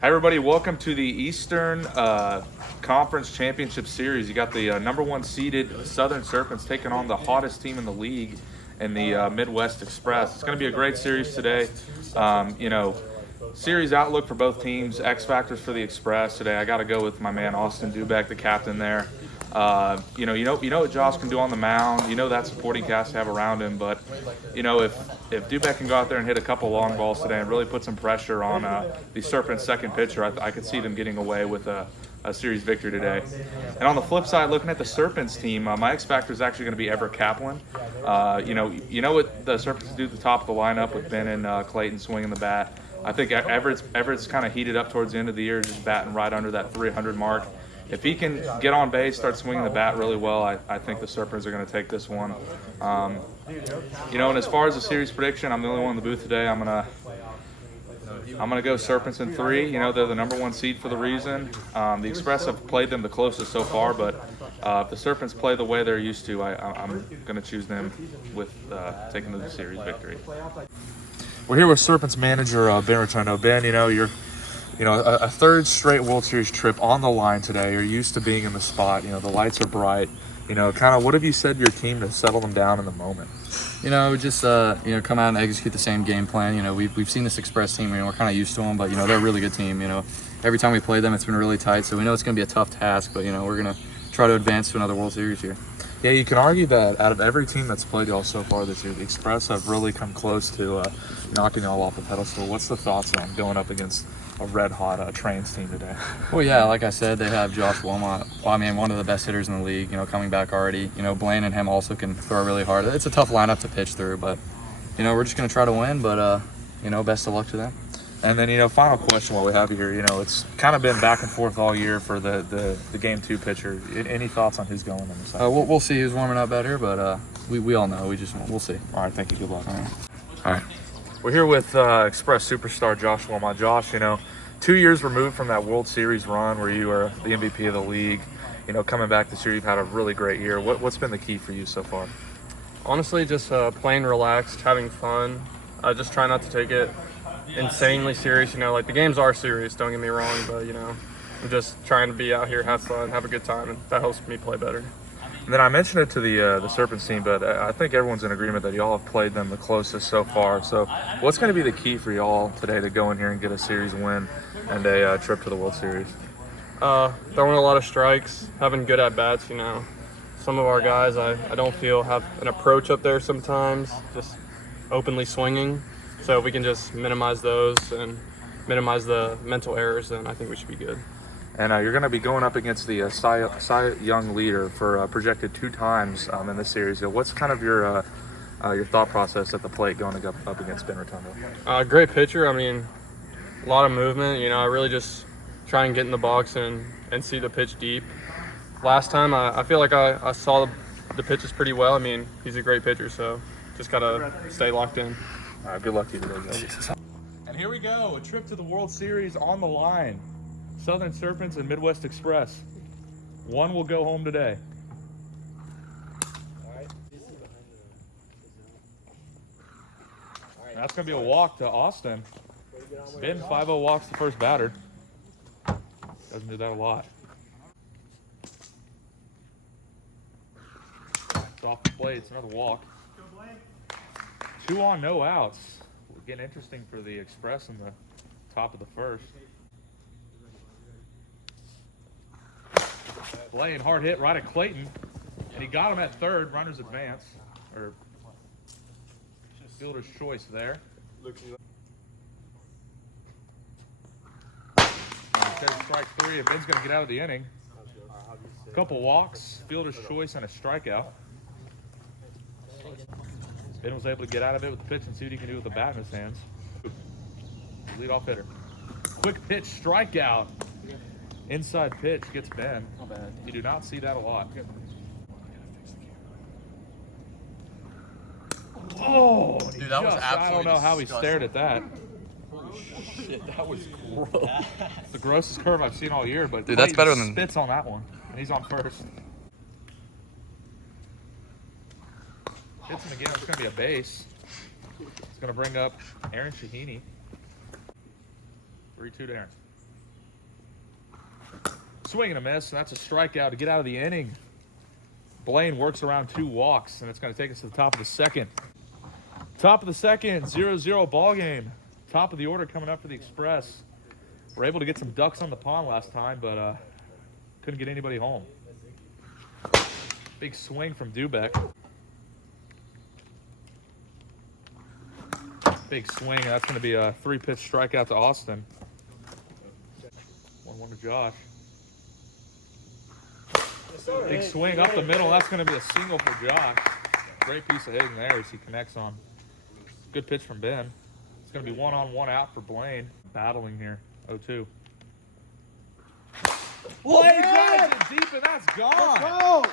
Hi everybody, welcome to the Eastern Conference Championship Series. You got the number one seeded Southern Serpents taking on the hottest team in the league in the Midwest Express. It's going to be a great series today. Series outlook for both teams, X factors for the Express today. I got to go with my man Austin Dubeck, the captain there. You know what Josh can do on the mound. You know that supporting cast to have around him. But if Dubeck can go out there and hit a couple long balls today and really put some pressure on the Serpents' second pitcher, I could see them getting away with a series victory today. And on the flip side, looking at the Serpents team, my X factor is actually going to be Everett Kaplan. You know what the Serpents do at the top of the lineup with Ben and Clayton swinging the bat. I think Everett's kind of heated up towards the end of the year, just batting right under that 300 mark. If he can get on base, start swinging the bat really well, I think the Serpents are going to take this one. And as far as the series prediction, I'm the only one in the booth today. I'm gonna go Serpents in 3. They're the number one seed for the reason. The Express have played them the closest so far, but if the Serpents play the way they're used to, I'm gonna choose them with taking the series victory. We're here with Serpents manager Ben Rotundo. Ben, you're a third straight World Series trip on the line today. You're used to being in the spot. The lights are bright. Kind of what have you said to your team to settle them down in the moment? Just come out and execute the same game plan. We've seen this Express team. We're kind of used to them, but they're a really good team. Every time we play them, it's been really tight. So we know it's going to be a tough task, but we're going to try to advance to another World Series here. Yeah, you can argue that out of every team that's played y'all so far this year, the Express have really come close to knocking y'all off the pedestal. What's the thoughts on going up against a red-hot Trains team today? Well, yeah, like I said, they have Josh Wilmot. One of the best hitters in the league, coming back already. Blaine and him also can throw really hard. It's a tough lineup to pitch through, but, we're just going to try to win, but, best of luck to them. And then, final question while we have you here. It's kind of been back and forth all year for the Game 2 pitcher. Any thoughts on who's going on the side? We'll see who's warming up better, but we all know. We'll see. All right, thank you. Good luck. All right. We're here with Express superstar Josh Wilmot. Josh, 2 years removed from that World Series run where you were the MVP of the league. Coming back this year, you've had a really great year. What's been the key for you so far? Honestly, just playing relaxed, having fun. Just try not to take it insanely serious. The games are serious, don't get me wrong, but I'm just trying to be out here, have fun, have a good time, and that helps me play better. And then I mentioned it to the Serpents team, but I think everyone's in agreement that y'all have played them the closest so far. So what's going to be the key for y'all today to go in here and get a series win and a trip to the World Series? Throwing a lot of strikes, having good at-bats. Some of our guys I don't feel have an approach up there sometimes, just openly swinging. So if we can just minimize those and minimize the mental errors, then I think we should be good. And you're going to be going up against the Cy Young leader for projected 2 times in this series. What's kind of your thought process at the plate going up against Ben Rotundo? Great pitcher. A lot of movement. I really just try and get in the box and see the pitch deep. Last time, I feel like I saw the pitches pretty well. He's a great pitcher, so just got to stay locked in. All right, good luck to you today, guys. And here we go, a trip to the World Series on the line. Southern Serpents and Midwest Express. One will go home today. That's going to be a walk to Austin. Ben 5-0 walks the first batter. Doesn't do that a lot. It's off the plate. It's another walk. 2 on, no outs. Getting interesting for the Express in the top of the first. Blaine, hard hit right at Clayton. And he got him at third. Runner's advance. Or fielder's choice there. Strike 3. If Ben's going to get out of the inning. A couple walks, fielder's choice, and a strikeout. Ben was able to get out of it with the pitch and see what he can do with the bat in his hands. Leadoff hitter. Quick pitch, strikeout. Inside pitch gets Ben. Not bad. You do not see that a lot. Oh, dude, that was absolutely I don't know how he stared at that. Holy shit, that was gross. It's the grossest curve I've seen all year, but dude, that's better than spits on that one, and he's on first. Hits him again. It's going to be a base. It's going to bring up Aaron Shoehein. 3-2 to Aaron. Swing and a miss, and that's a strikeout to get out of the inning. Blaine works around 2 walks, and it's going to take us to the top of the second. Top of the second, 0-0 ball game. Top of the order coming up for the Express. We're able to get some ducks on the pond last time, but couldn't get anybody home. Big swing from Dubeck. Big swing, that's going to be a 3-pitch strikeout to Austin. 1-1 to Josh. Big swing up the middle. That's going to be a single for Josh. Great piece of hitting there as he connects on. Good pitch from Ben. It's going to be 1-on-1 out for Blaine. Battling here. 0-2. Blaine drives it deep, and that's gone.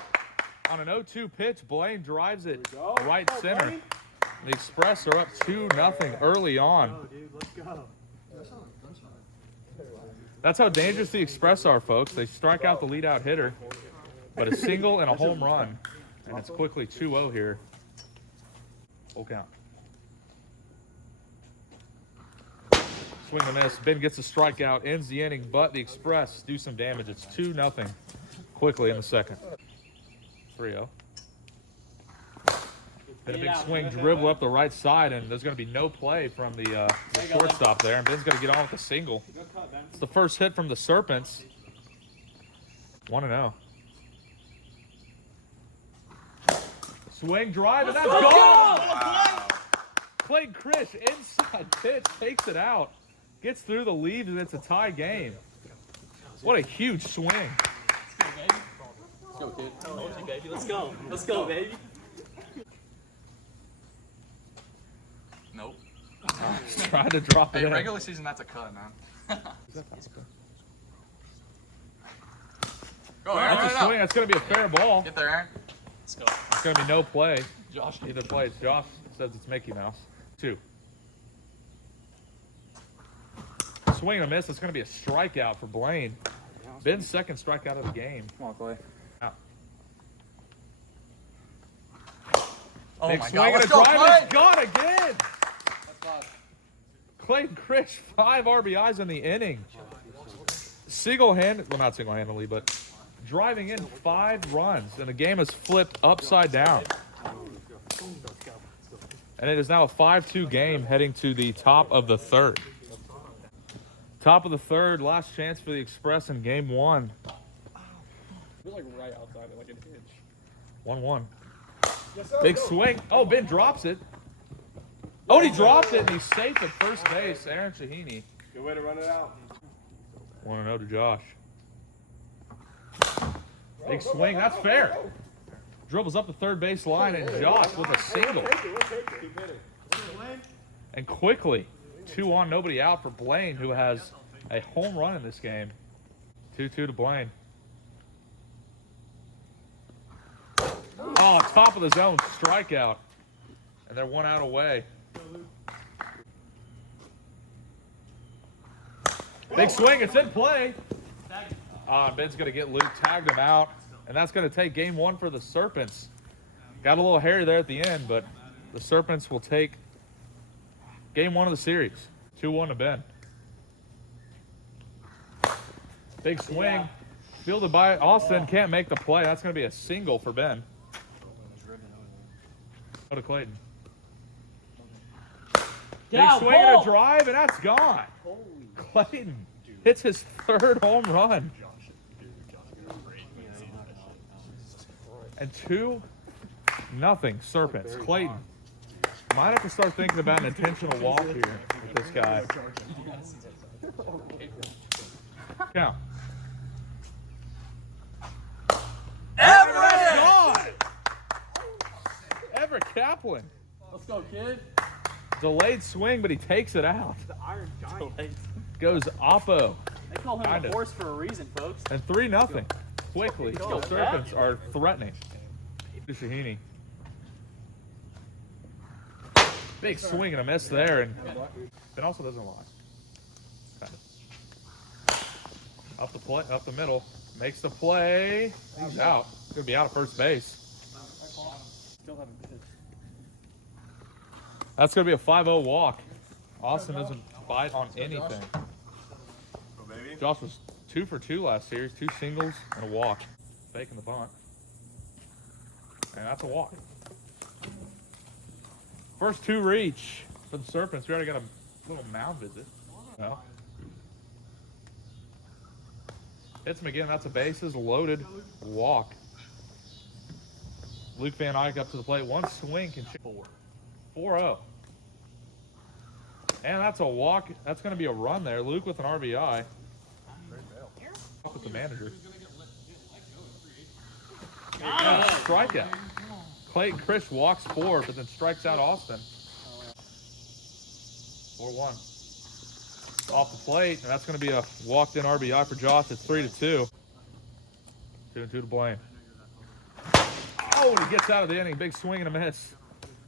On an 0-2 pitch, Blaine drives it right center. The Express are up 2-0 early on. That's how dangerous the Express are, folks. They strike out the leadout hitter, but a single and a home run, and it's quickly 2-0 here. Full count. Swing and a miss. Ben gets a strikeout, ends the inning, but the Express do some damage. It's 2-0 quickly in the second. 3-0. Then a big swing, dribble up the right side, and there's going to be no play from the shortstop there. And Ben's going to get on with a single. It's the first hit from the Serpents. 1-0. Swing, drive, and that's gone! Wow. Clayton Krish, inside pitch, takes it out. Gets through the leaves, and it's a tie game. What a huge swing. Let's go, kid. Baby. Let's go. Let's go, baby. Nope. Trying to drop it in. Regular season, that's a cut, man. Go, Aaron. That's a swing. That's going to be a fair ball. Get there, Aaron. Let's go. It's going to be no play. Josh. Either plays. Josh says it's Mickey Mouse. 2. Swing and a miss. It's going to be a strikeout for Blaine. Ben's second strikeout of the game. Come on, Clay. Out. Oh Big my swing God. and a Let's go, drive. Clay. It's gone again. Clayton Krish, 5 RBIs in the inning. Single-handed, well, not single-handedly, but driving in 5 runs, and the game is flipped upside down. And it is now a 5-2 game heading to the top of the third. Top of the third, last chance for the Express in game 1. We're like right outside it, like an inch. 1-1. Big swing. Oh, Ben drops it. Oh, and he drops it, and he's safe at first base. Aaron Shoehein. Good way to run it out. 1-0 to Josh. Big swing. That's fair. Dribbles up the third base line, and Josh with a single. And quickly, 2 on, nobody out for Blaine, who has a home run in this game. 2-2 to Blaine. Oh, top of the zone, strikeout. And they're 1 out away. Big swing, it's in play. Ben's going to get Luke, tagged him out. And that's going to take game 1 for the Serpents. Got a little hairy there at the end, but the Serpents will take game 1 of the series. 2-1 to Ben. Big swing. Fielded by Austin. Can't make the play. That's going to be a single for Ben. Go to Clayton. Big swing and a drive, and that's gone. Clayton hits his 3rd home run. And 2-0 Serpents. Clayton might have to start thinking about an intentional walk here with this guy. Count. Everett! Everett Kaplan. Let's go, kid. Delayed swing, but he takes it out. The Iron Giant. Goes Oppo. They call him Kind a of. horse for a reason, folks. And 3-0. Quickly, the Serpents are threatening. Shoehein. Big swing and a miss there, and it also doesn't lie. Kind of. Up the play, up the middle, makes the play. He's out. Gonna be out at first base. Still haven't pitched. That's gonna be a 5-0 walk. Austin doesn't bite on anything. Josh was 2 for 2 last series, 2 singles and a walk. Faking the bunt. And that's a walk. First 2 reach for the Serpents. We already got a little mound visit. No. Hits him again. That's a bases loaded walk. Luke Van Eyck up to the plate. 1 swing can 4-0. And that's a walk. That's going to be a run there. Luke with an RBI. Up with the manager. Strikeout. Clayton Krish walks 4, but then strikes out Austin. 4-1. Off the plate, and that's going to be a walked-in RBI for Josh. It's 3-2. 2-2 to Blaine. Oh, and he gets out of the inning. Big swing and a miss.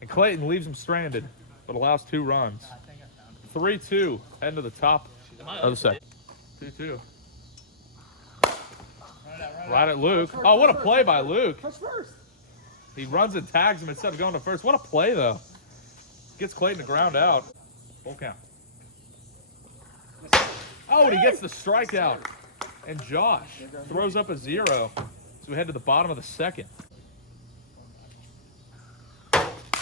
And Clayton leaves him stranded, but allows 2 runs. 3-2, heading to the top of the second. 2-2. Right at Luke. Oh, what a play by Luke. He runs and tags him instead of going to first. What a play, though. Gets Clayton to ground out. Full count. Oh, and he gets the strikeout. And Josh throws up a 0. So we head to the bottom of the second.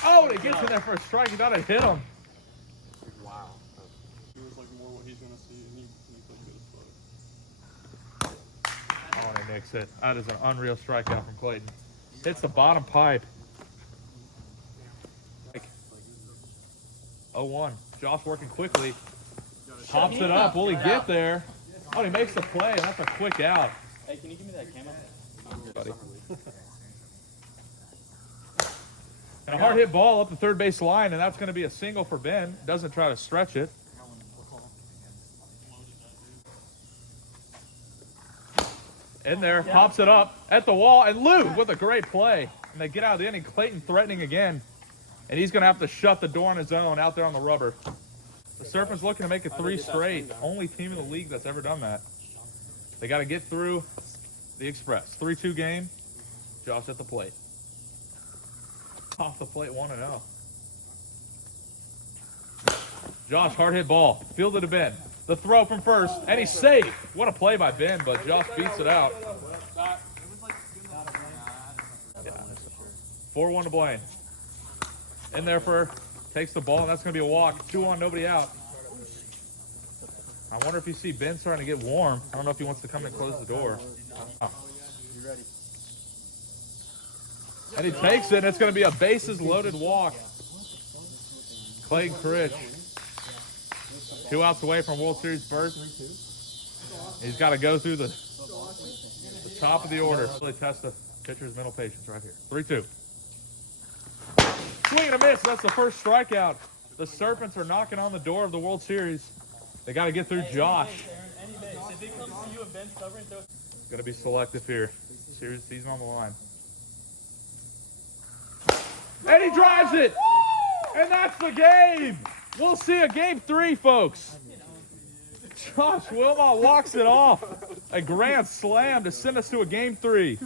Oh, and he gets in there for a strike. He thought it hit him. Wow. He was like more what he's gonna see, and he couldn't get a foot. Oh, and he nicks it. That is an unreal strikeout from Clayton. Hits the bottom pipe. 0-1. Josh working quickly. Pops it up. Will he get there? Oh, he makes the play, and that's a quick out. Hey, can you give me that camera? Buddy. And a hard hit ball up the third base line, and that's going to be a single for Ben. Doesn't try to stretch it. In there, pops it up at the wall, and Luke with a great play. And they get out of the inning. Clayton threatening again, and he's going to have to shut the door on his own out there on the rubber. The Serpents looking to make it 3 straight. Only team in the league that's ever done that. They got to get through the Express. 3-2 game. Josh at the plate. Off the plate, 1-0. Josh, hard hit ball. Fielded to Ben. The throw from first, and he's safe. What a play by Ben, but Josh beats it out. 4-1 to Blaine. In there for, takes the ball, and that's going to be a walk. 2 on, nobody out. I wonder if you see Ben starting to get warm. I don't know if he wants to come and close the door. Oh. And he takes it, and it's going to be a bases-loaded walk. Clayton Krish. 2 outs away from World Series berth. He's got to go through the top of the order. Really test the pitcher's mental patience right here. 3-2. Swing and a miss. That's the first strikeout. The Serpents are knocking on the door of the World Series. They got to get through Josh. If it comes to you and Ben's covering, throw. Going to be selective here. Series season on the line. And he drives it. And that's the game. We'll see a game 3, folks. Josh Wilmot walks it off. A grand slam to send us to a game 3.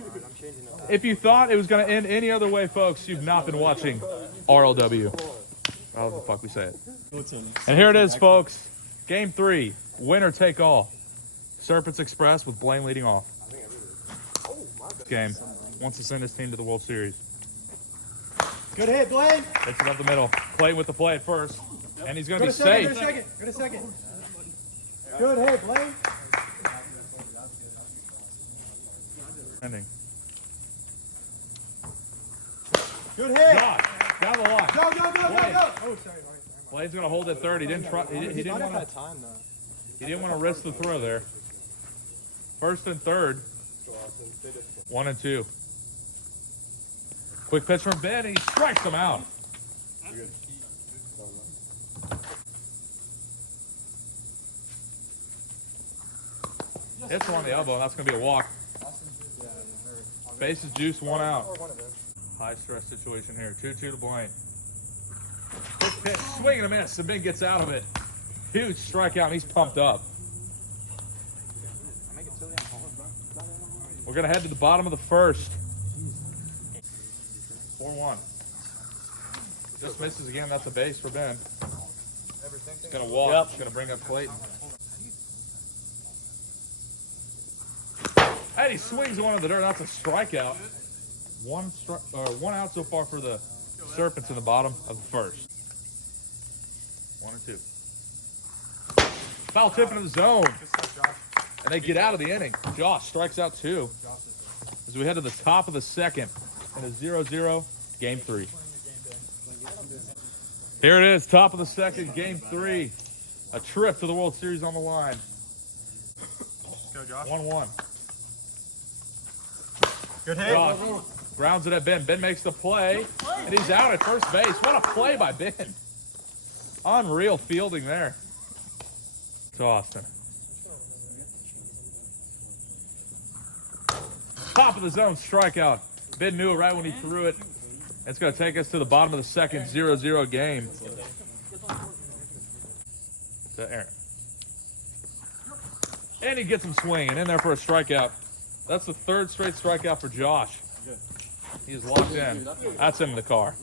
If you thought it was going to end any other way, folks, you've not been watching RLW. How the fuck we say it. And here it is, folks. Game 3. Winner take all. Serpents Express with Blaine leading off. Game wants to send his team to the World Series. Good hit, Blaine. Hits it up the middle. Clayton with the play at first. And he's going to be Second, safe. go to second. Good hit, Blaine. Ending. Good hit. Josh, down the line. Go, go, go, go, Blaine. go. Oh, sorry. Blaine's going to hold at third. He didn't try. He didn't want to. time, though. He didn't want to risk the throw there. First and third. 1 and 2. Quick pitch from Ben, and he strikes him out. Hits him on the elbow, and that's going to be a walk. Bases juice, 1 out. High stress situation here. 2-2 to Blaine. Quick pitch, swing and a miss, and Ben gets out of it. Huge strikeout, and he's pumped up. We're going to head to the bottom of the first. 4-1. Just misses again. That's a base for Ben. He's going to walk. He's going to bring up Clayton. And he swings one of the dirt. That's a strikeout. One out so far for the Serpents in the bottom of the first. 1 and 2. Foul tip into the zone. And they get out of the inning. Josh strikes out 2 as we head to the top of the second in a 0-0 game 3. Here it is, top of the second, game 3. A trip to the World Series on the line. Go, Josh. 1-1. Good hit. Josh grounds it at Ben. Ben makes the play, and he's out at first base. What a play by Ben. Unreal fielding there. To Austin. Top of the zone strikeout. Ben knew it right when he threw it. It's going to take us to the bottom of the second, 0-0 game. To Aaron. And he gets him swinging in there for a strikeout. That's the 3rd straight strikeout for Josh. He's locked in. That's him in the car.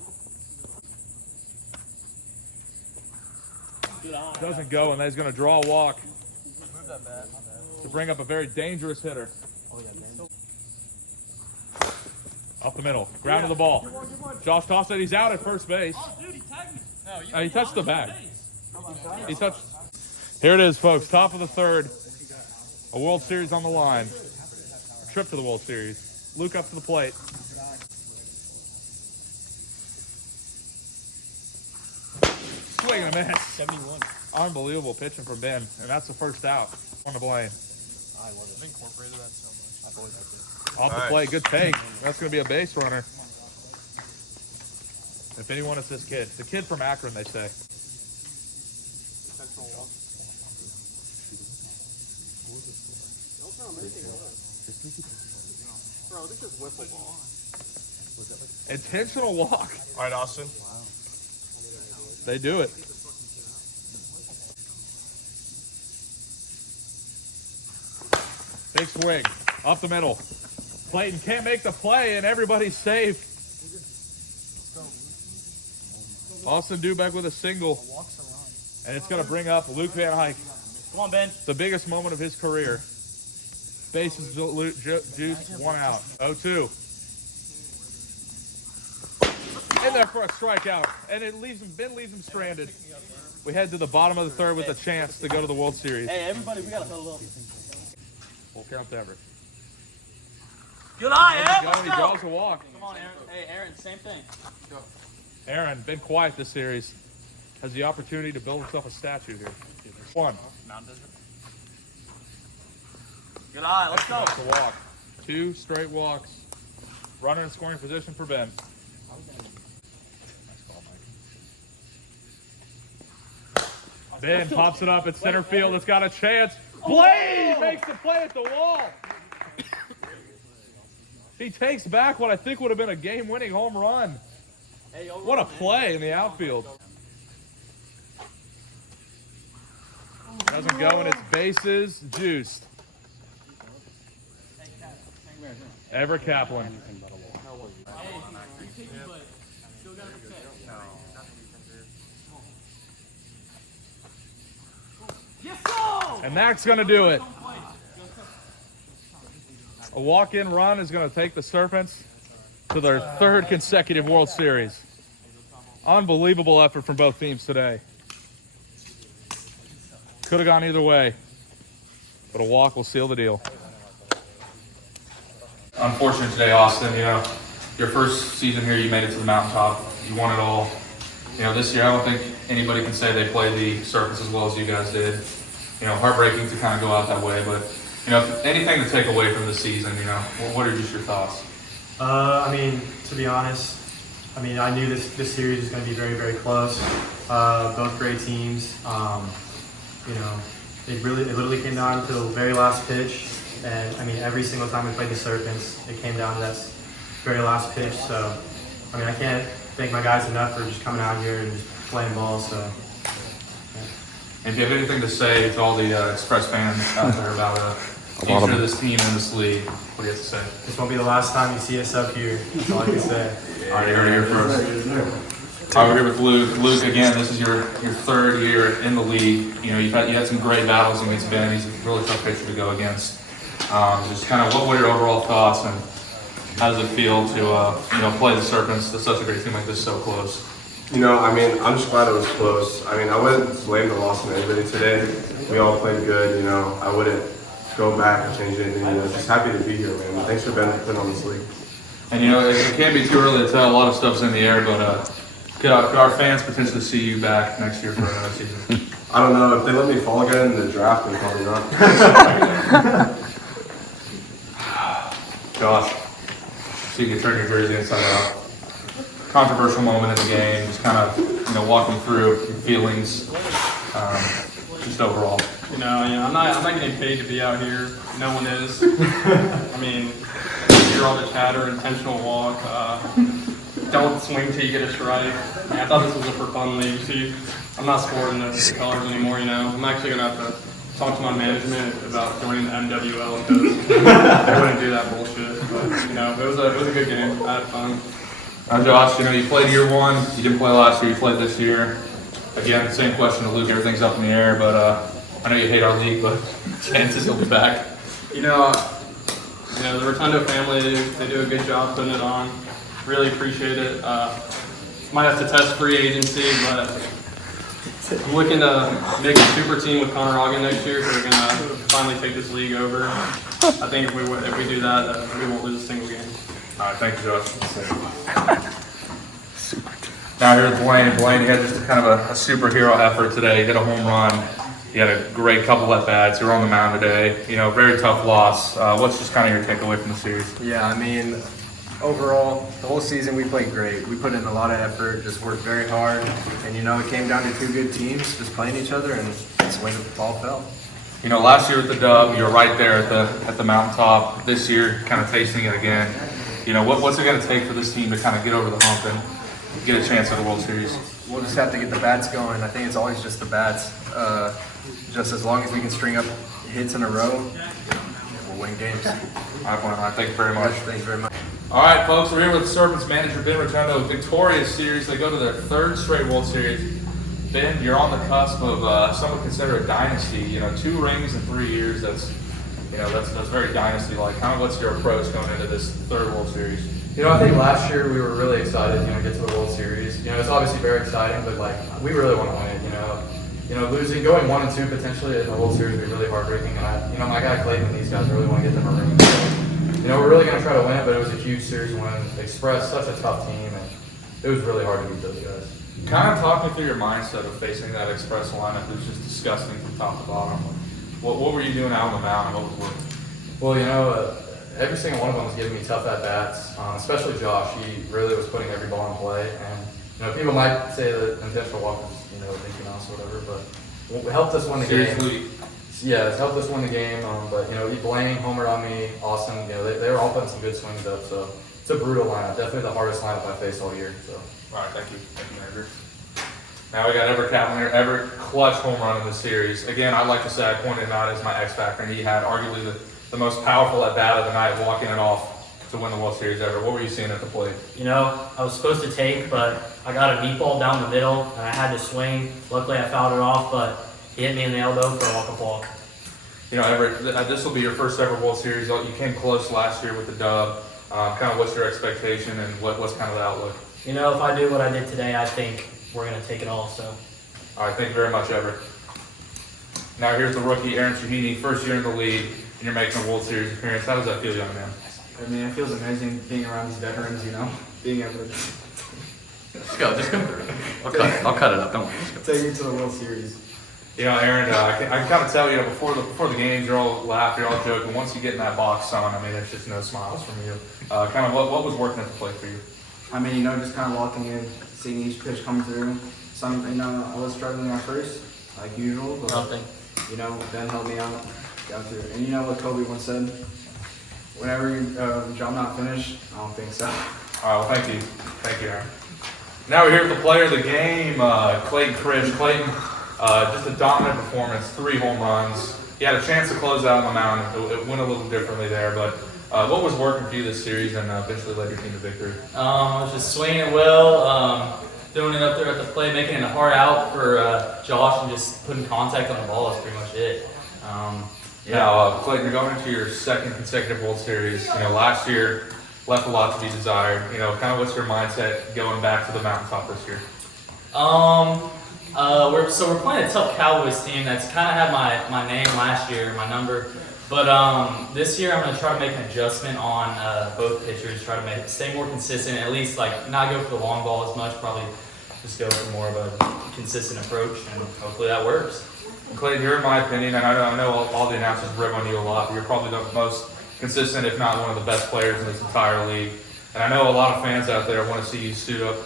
Doesn't go, and he's going to draw a walk to bring up a very dangerous hitter. Up the middle, ground to the ball. Josh tossed it. He's out at first base. He touched the bag. He touched. Here it is, folks. Top of the 3rd. A World Series on the line. A trip to the World Series. Luke up to the plate. Swing and a miss. 71. Unbelievable pitching from Ben, and that's the first out. On the Blaine. I've incorporated that so much. I've always had to. Off the plate, good take. That's going to be a base runner. If anyone, it's this kid. The kid from Akron, they say. Bro, this is wiffle ball. Intentional walk. All right, Austin. They do it. Big swing. Up the middle. Clayton can't make the play, and everybody's safe. Austin Dubeck with a single. And it's going to bring up Luke Van Eyck. Come on, Ben. The biggest moment of his career. Bases juiced, 1 out. 0-2. In there for a strikeout, and it leaves him. Ben leaves him stranded. We head to the bottom of the 3rd with a chance to go to the World Series. Hey, everybody, we got to huddle up. Full count to Everett. Good eye, Let's Ed. go, Let's and he go. draws a walk. Come on, Aaron. Hey, Aaron, same thing. Aaron, been quiet this series, has the opportunity to build himself a statue here. 1. Good eye. Let's go. That's a walk. 2 straight walks. Runner in scoring position for Ben. Ben pops it up at center field. It's got a chance. Blaine makes the play at the wall. He takes back what I think would have been a game-winning home run. What a play in the outfield. Doesn't go, and it's bases juiced. Everett Kaplan. And that's going to do it. A walk-in run is going to take the Serpents to their 3rd consecutive World Series. Unbelievable effort from both teams today. Could have gone either way, but a walk will seal the deal. Unfortunate today, Austin. You know, your first season here, you made it to the mountaintop. You won it all. You know, this year, I don't think anybody can say they played the Serpents as well as you guys did. You know, heartbreaking to kind of go out that way, but, you know, anything to take away from the season, you know, what are just your thoughts? I mean, to be honest, I mean, I knew this series was going to be very, very close. Both great teams. You know, it literally came down to the very last pitch. And, I mean, every single time we played the Serpents, it came down to that very last pitch. So, I mean, I can't thank my guys enough for just coming out here and just playing ball. So, yeah. And if you have anything to say to all the Express fans out there about the future of this team and this league, what do you have to say? This won't be the last time you see us up here. That's all I can say. All right, you heard it here first. We're here with Luke. Luke, again, this is your 3rd year in the league. You know, you had some great battles against Ben. He's a really tough pitcher to go against. Just kind of what were your overall thoughts, and how does it feel to play the Serpents, such a great team like this, so close? I mean, I'm just glad it was close. I mean, I wouldn't blame the loss on anybody today. We all played good, I wouldn't go back and change anything. Just happy to be here, man. Thanks for being on this league. And it can't be too early to tell. A lot of stuff's in the air, but could our fans potentially see you back next year for another season? I don't know. If they let me fall again in the draft, then probably not. Josh, so you can turn your jersey inside out. Controversial moment in the game, just kind of walking through your feelings, just overall. I'm not getting paid to be out here. No one is. I mean, you hear all the chatter, intentional walk, don't swing till you get a strike. I thought this was a for fun league. See, I'm not sporting the colors anymore. I'm actually gonna have to talk to my management about joining the MWL because they wouldn't do that bullshit. But it was a good game. I had fun. Now, Josh, you played year one. You didn't play last year. You played this year. Again, same question to Luke. Everything's up in the air, but I know you hate our league, but chances he'll be back. The Rotundo family, they do a good job putting it on. Really appreciate it. Might have to test free agency, but I'm looking to make a super team with Conorogan next year, so we're going to finally take this league over. I think if we do that, we won't lose a single game. All right, thank you, Josh. Now here's Blaine. Blaine, he had just a kind of a superhero effort today. He hit a home run. He had a great couple at-bats. You were on the mound today. Very tough loss. What's just kind of your takeaway from the series? Yeah, I mean, overall, the whole season we played great. We put in a lot of effort, just worked very hard. And, it came down to two good teams just playing each other, and that's when the ball fell. Last year with the dub, you were right there at the mountaintop. This year, kind of tasting it again. What's it going to take for this team to kind of get over the hump and get a chance at the World Series? We'll just have to get the bats going. I think it's always just the bats. Just as long as we can string up hits in a row, we'll win games. All right, thank you very much. Thanks very much. All right, folks, we're here with the Serpents manager, Ben Rotundo. Victorious series. They go to their third straight World Series. Ben, you're on the cusp of some would consider a dynasty. 2 rings in 3 years. That's very dynasty-like. Kind of what's your approach going into this third World Series? I think last year we were really excited, to get to the World Series. It's obviously very exciting, but we really want to win it. Losing, going 1-2 potentially in the World Series would be really heartbreaking. And my guy Clayton and these guys really want to get them a ring. So, we're really going to try to win it, but it was a huge series win. Express, such a tough team, and it was really hard to beat those guys. Kind of talk me through your mindset of facing that Express lineup. It was just disgusting from top to bottom. What were you doing out on the mound, and what was working? Well, every single one of them was giving me tough at-bats, especially Josh. He really was putting every ball in play. And, people might say that intentional walk was, thinking us or whatever, but it helped us win the game. Yeah, it's helped us win the game. But, Blaine homered on me, Austin, they were all putting some good swings up. So it's a brutal lineup. Definitely the hardest lineup I faced all year. So. All right, thank you. Thank you, manager. Now we got Everett Kaplan, Everett clutch home run in the series. Again, I'd like to say I pointed him out as my X factor, and he had arguably the most powerful at bat of the night, walking it off to win the World Series ever. What were you seeing at the plate? I was supposed to take, but I got a meatball down the middle, and I had to swing. Luckily, I fouled it off, but he hit me in the elbow for a walk-off walk. Everett, this will be your first ever World Series. You came close last year with the dub. Kind of what's your expectation, and what's kind of the outlook? If I do what I did today, I think we're going to take it all. So. All right, thank you very much, Everett. Now here's the rookie, Aaron Shoehein, first year in the league, and you're making a World Series appearance. How does that feel, young man? I mean, it feels amazing being around these veterans, being able to Just go through. I'll cut it up, don't worry. take you to the World Series. Aaron, I can kind of tell, before the games, you're all laughing, you're all joking. Once you get in that box, son, there's just no smiles from you. Kind of what was working at the plate for you? I mean, just kind of walking in, seeing each pitch come through. I was struggling at first, like usual, but Nothing. Ben helped me out, got through. And what Kobe once said? Whenever your job not finished, I don't think so. All right, well, thank you. Thank you, Aaron. Now we're here with the player of the game, Clayton Krish. Clayton, just a dominant performance, 3 home runs. He had a chance to close out on the mound. It went a little differently there, but what was working for you this series and eventually led your team to victory? I was just swinging it well, throwing it up there at the plate, making it a hard out for Josh, and just putting contact on the ball is pretty much it. Now, Clayton, you're going into your second consecutive World Series. You know, last year left a lot to be desired. You know, kind of what's your mindset going back to the mountaintop this year? We're playing a tough Cowboys team that's kind of had my name last year, my number. But this year I'm going to try to make an adjustment on both pitchers, try to stay more consistent, at least like not go for the long ball as much, probably just go for more of a consistent approach, and hopefully that works. Clayton, you're in my opinion, and I know all the announcers rib on you a lot, but you're probably the most consistent, if not one of the best players in this entire league. And I know a lot of fans out there want to see you suit up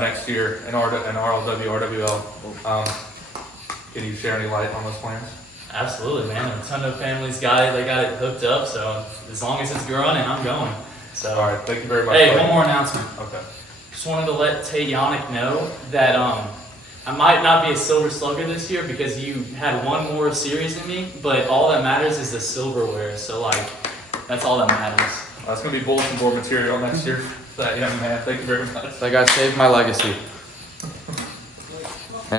next year in RWL. Can you share any light on those plans? Absolutely, man. A ton of families got it hooked up, so as long as it's growing, and I'm going. So, all right, thank you very much. Hey, one more announcement. Okay. Just wanted to let Tate Yannick know that I might not be a silver slugger this year because you had one more series than me, but all that matters is the silverware. So, like, that's all that matters. That's going to be bulletin board material next year for that young man. Thank you very much. That guy saved my legacy.